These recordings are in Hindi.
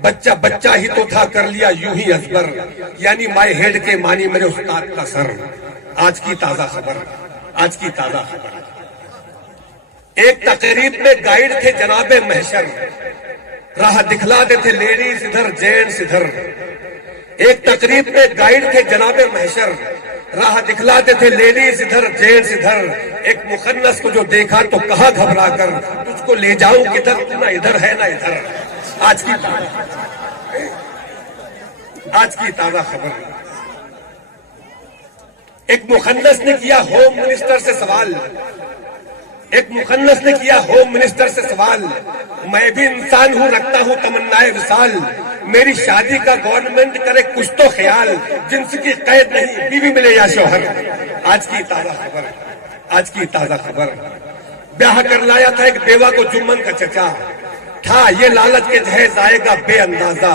बच्चा बच्चा ही तो था, कर लिया यूं ही असबर, यानी माय हेड के मानी मेरे उस्ताद का सर। आज की ताजा खबर, आज की ताजा खबर। एक तकरीब में गाइड थे जनाबे महशर, राह दिखलाते थे लेडीज इधर जेंट्स इधर। एक तकरीब में गाइड थे जनाबे महशर, राह दिखलाते थे लेडीज इधर जेंट्स इधर। एक मुखन्नस को जो देखा तो कहा घबरा कर, तुझको ले जाऊं किधर, तू ना इधर है ना इधर। आज की ताजा खबर। एक मुखन्नस ने किया होम मिनिस्टर से सवाल, एक मुखन्नस ने किया होम मिनिस्टर से सवाल, मैं भी इंसान हूं, रखता हूं तमन्नाए विसाल। मेरी शादी का गवर्नमेंट करे कुछ तो ख्याल, जिन्स की कैद नहीं बीवी मिले या शौहर। आज की ताजा खबर, आज की ताजा खबर। ब्याह कर लाया था एक बेवा को जुम्मन का चचा, था ये लालच के जहेज आएगा बेअंदाजा।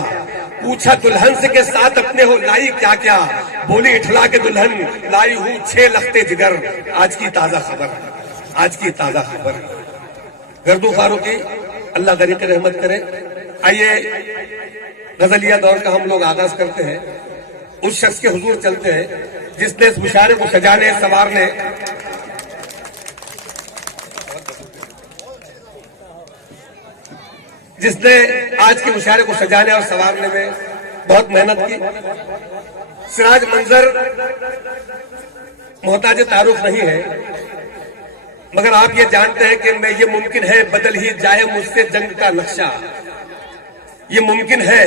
पूछा दुल्हन से के साथ अपने हो लाई क्या क्या, बोली इठला के दुल्हन लाई हूं 6 लखते जिगर। आज की ताजा खबर, आज की ताजा खबर। गर्दू फारूकी अल्लाह गरीब की रहमत करे। आइए गजलिया दौर का हम लोग आगाज करते हैं। उस शख्स के हुजूर चलते हैं जिसने इस मुशायरे को सजाने संवारने, जिसने आज के मुशायरे को सजाने और संवारने में बहुत मेहनत की। सिराज मंजर मोहताज तारुफ नहीं है, मगर आप ये जानते हैं कि मैं ये मुमकिन है बदल ही जाए मुझसे जंग का नक्शा। ये मुमकिन है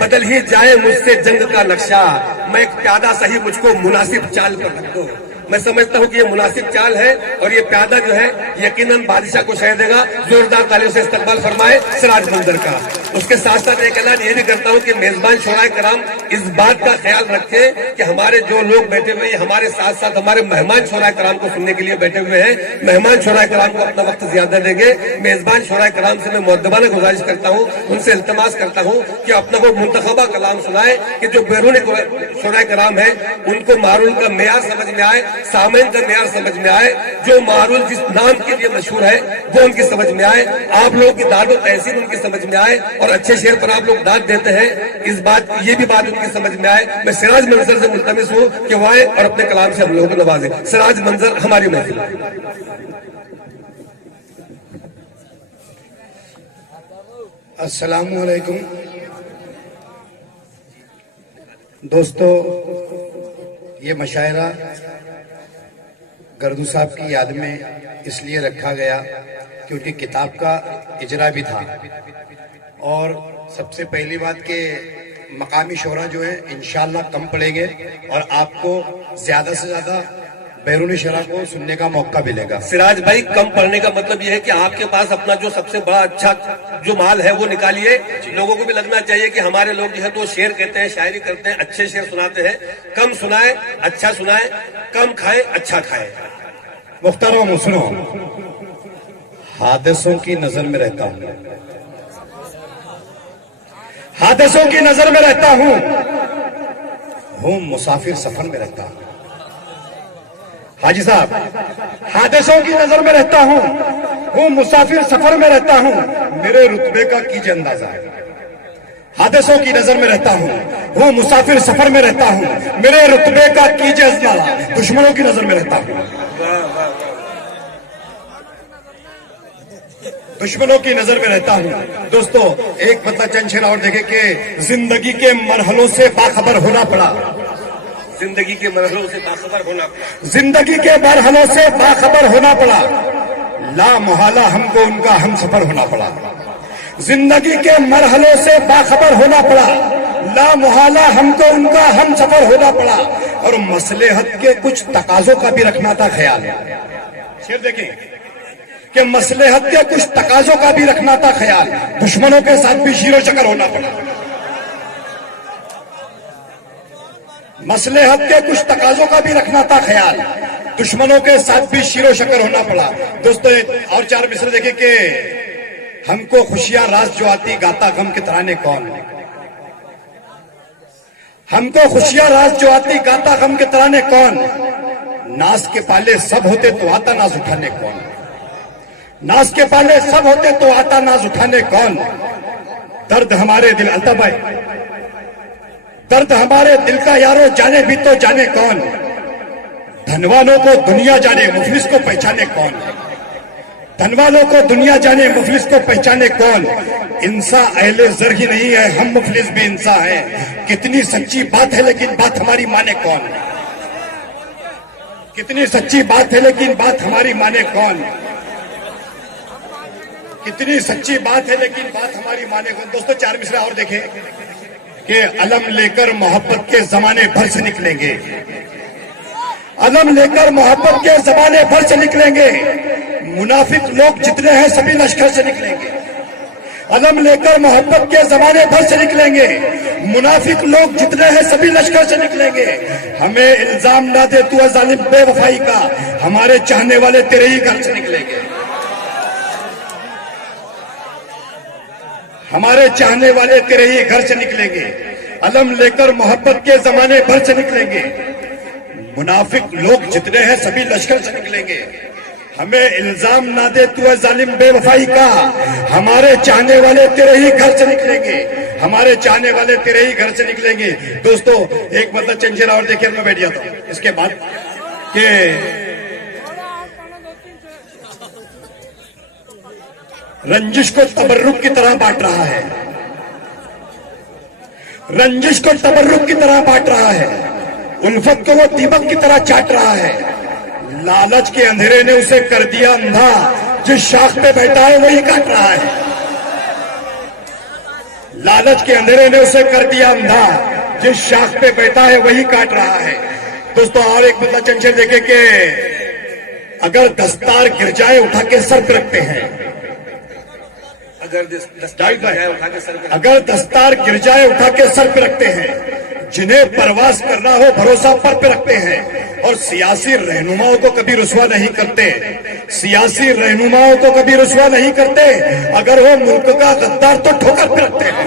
बदल ही जाए मुझसे जंग का नक्शा। मैं एक प्यादा सही मुझको मुनासिब चाल पर रख दो। मैं समझता हूं कि ये मुनासिब चाल है और ये प्यादा जो है यकीनन बादशाह को शह देगा। जोरदार तालियों से इस्तकबाल फरमाए सिराज मंजर का। उसके साथ साथ एक ऐलान ये भी करता हूं कि मेजबान शोराए कराम इस बात का ख्याल रखें कि हमारे जो लोग बैठे हुए हैं, हमारे साथ साथ हमारे मेहमान शोराए कराम को सुनने के लिए बैठे हुए हैं। मेहमान शोराए कराम को अपना वक्त ज्यादा देंगे। मेजबान शोराए कराम से मैं मुअद्दबाना गुजारिश करता हूं, उनसे इल्तमास करता हूं कि अपना वो मुंतखबा कलाम सुनाए कि जो बैरून शोराए कराम है उनको मारूल का मेयार समझ में आए, सामेन का मेयार समझ में आए। जो मारूल जिस नाम के लिए मशहूर है वो उनकी समझ में आए। आप लोगों की दाद और तहसीन उनकी समझ में आए और अच्छे शेर पर आप लोग दाद देते हैं, इस बात ये भी बात उनकी समझ में आए। मैं सिराज मंजर से मुल्तमिस हूं कि वो आए और अपने कलाम से हम लोगों को नवाजे। सिराज मंजर हमारी महफिल। अस्सलामु अलैकुम दोस्तों, ये मशायरा गर्दू साहब की याद में इसलिए रखा गया कि उनकी किताब का इजरा भी था। और सबसे पहली बात कि मकामी शोरा जो है इंशाअल्लाह कम पड़ेंगे और आपको ज्यादा से ज्यादा बैरूनी शरा को सुनने का मौका मिलेगा। सिराज भाई, कम पढ़ने का मतलब यह है कि आपके पास अपना जो सबसे बड़ा अच्छा जो माल है वो निकालिए। लोगों को भी लगना चाहिए कि हमारे लोग जो है तो शेर कहते हैं, शायरी करते हैं, अच्छे शेर सुनाते हैं। कम सुनाए, अच्छा सुनाए, कम खाए, अच्छा खाए। मुख्तरम सुनो, हादसों की नजर में रहता हूं, हादसों की नजर में रहता हूं मुसाफिर सफर में रहता हूं। हाजी साहब, हादसों की नजर में रहता हूं मुसाफिर सफर में रहता हूं, मेरे रुतबे का कीजिए अंदाजा है। हादसों की नजर में रहता हूं मुसाफिर सफर में रहता हूं, मेरे रुतबे का कीजिए अंदाजा। दुश्मनों की नजर में रहता हूं, दुश्मनों की नजर में रहता हूं। दोस्तों, एक मतलब चंद शेर और देखें कि जिंदगी के मरहलों से बाखबर होना पड़ा, जिंदगी के मरहलों से बाखबर होना पड़ा, जिंदगी के मरहलों से बाखबर होना पड़ा, ला मुहाला हमको उनका हम सफर होना पड़ा। जिंदगी के मरहलों से बाखबर होना पड़ा, ला मुहाला हमको उनका हम सफर होना पड़ा। और मसलेहत के कुछ तकाजों का भी रखना था ख्याल। शेर देखें कि मसलेहत के कुछ तकाजों का भी रखना था ख्याल, दुश्मनों के साथ भी शीरो चक्कर होना पड़ा। मसलेहत के कुछ तकाजों का भी रखना था ख्याल, दुश्मनों के साथ भी शीरो शक्कर होना पड़ा। दोस्तों, और 4 मिसरे देखें कि हमको खुशियां रात जो आती गाता गम के तराने कौन, हमको खुशियां रात जो आती गाता गम के तराने कौन, नाज के पाले सब होते तो आता नाज उठाने कौन, नाज के पाले सब होते तो आता नाज उठाने कौन। दर्द हमारे दिल, अल्ताफ भाई, दर्द हमारे दिल का यारो जाने भी तो जाने कौन, धनवानों को दुनिया जाने मुफलिस को पहचाने कौन, धनवानों को दुनिया जाने मुफलिस को पहचाने कौन। इंसा अहले जर ही नहीं है, हम मुफलिस भी इंसा है। कितनी सच्ची बात है लेकिन बात हमारी माने कौन, कितनी सच्ची बात है लेकिन बात हमारी माने कौन, कितनी सच्ची बात है लेकिन बात हमारी माने कौन। दोस्तों 4 मिसरा और देखें कि अलम लेकर मोहब्बत के जमाने भर से निकलेंगे, अलम लेकर मोहब्बत के जमाने भर से निकलेंगे। मुनाफिक लोग जितने हैं सभी लश्कर से निकलेंगे, अलम लेकर मोहब्बत के जमाने भर से निकलेंगे। मुनाफिक लोग जितने हैं सभी लश्कर से निकलेंगे। हमें इल्जाम ना दे तू जालिम बेवफाई का, हमारे चाहने वाले तेरे ही घर से निकलेंगे, हमारे चाहने वाले तेरे ही घर से निकलेंगे। अलम लेकर मोहब्बत के जमाने भर से निकलेंगे। मुनाफिक लोग जितने हैं सभी लश्कर से निकलेंगे। हमें इल्जाम ना दे तू जालिम बेवफाई का, हमारे चाहने वाले तेरे ही घर से निकलेंगे, हमारे चाहने वाले तेरे ही घर से निकलेंगे। दोस्तों एक मतलब चंचेरा और देखिए, मैं बैठ जाता हूं इसके बाद के रंजिश को तबर्रुक की तरह बांट रहा है, रंजिश को तबर्रुक की तरह बांट रहा है, उल्फत को वो दीपक की तरह चाट रहा है। लालच के अंधेरे ने उसे कर दिया अंधा, जिस शाख पे बैठा है वही काट रहा है। लालच के अंधेरे ने उसे कर दिया अंधा, जिस शाख पे बैठा है वही काट रहा है। दोस्तों और एक मतलब चंचल देखे कि अगर दस्तार गिर जाए उठा के सर पे रखते हैं, अगर दस्तार गिर जाए उठा के सर पे रखते हैं। जिन्हें परवास करना हो भरोसा पर पे रखते हैं। और सियासी रहनुमाओं को कभी रुसवा नहीं करते, सियासी रहनुमाओं को कभी रुसवा नहीं करते। अगर वो मुल्क का गद्दार तो ठोकर पे रखते हैं।